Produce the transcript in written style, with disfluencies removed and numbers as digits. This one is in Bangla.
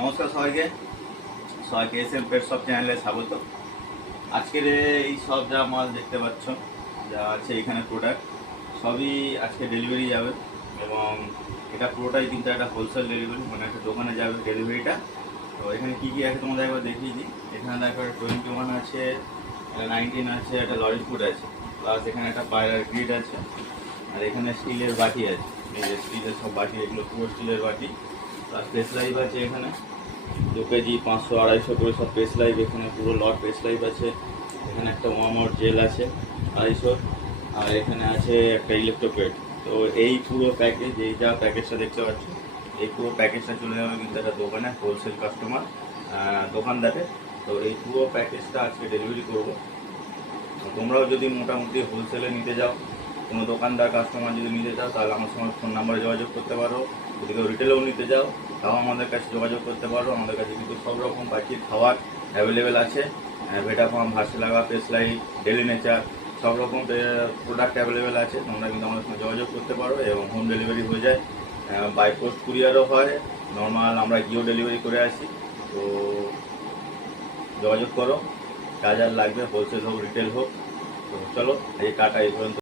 নমস্কার সবাইকে সবাইকে এসএম পেট শপ চ্যানেলে স্বাগত। আজকের এই সব যা মাল দেখতে পাচ্ছ, যা আছে এখানে প্রোডাক্ট সবই আজকে ডেলিভারি যাবে এবং এটা পুরোটাই কিন্তু একটা হোলসেল ডেলিভারি, মানে একটা দোকানে যাবে ডেলিভারিটা। তো এখানে কী কী আছে তোমাদের একবার দেখিয়ে দিই। এখানে দেখো 21 আছে, 19 আছে, একটা লরি ফুড আছে, প্লাস এখানে একটা পায়রার গ্রিড আছে, আর এখানে স্টিলের বাটি আছে। এই যে স্টিলের সব বাটি, এগুলো পুরো স্টিলের বাটি। প্লাস প্রেস লাইভ আছে এখানে 2 কেজি 500 250 করে সব প্রেস লাইভ, এখানে পুরো লট প্রেস লাইভ আছে। এখানে একটা ওয়ার্ম আউট জেল আছে 250, আর এখানে আছে একটা ইলেকট্রোপেড। তো এই পুরো প্যাকেজ, এই যা প্যাকেজটা দেখতে পাচ্ছ, এই পুরো প্যাকেজটা চলে যাবে কিন্তু একটা দোকানে, হোলসেল কাস্টমার দোকানদারে। তো এই পুরো প্যাকেজটা আজকে ডেলিভারি করবো। তোমরাও যদি মোটামুটি হোলসেলে নিতে যাও, কোনো দোকানদার কাস্টমার যদি নিতে চাও, তাহলে আমার সঙ্গে ফোন নাম্বারে যোগাযোগ করতে পারো। যদি কেউ রিটেলেও নিতে যাও, তাও আমাদের কাছে যোগাযোগ করতে পারো। আমাদের কাছে কিন্তু সব রকম পাখির খাবার অ্যাভেলেবেল আছে। ভেটা ফার্ম, ভার্সেলাগা, পেসলাই, ডেলি নেচার সব রকম প্রোডাক্ট অ্যাভেলেবেল আছে। তোমরা কিন্তু আমাদের সঙ্গে যোগাযোগ করতে পারো এবং হোম ডেলিভারি হয়ে যায়। বাই পোস্ট কুরিয়ারও হয়, নর্মাল আমরা গিয়েও ডেলিভারি করে আসি। তো যোগাযোগ করো, যা যা লাগবে, হোলসেল হোক রিটেল হোক। তো চলো, এই টাটা, এই পর্যন্ত।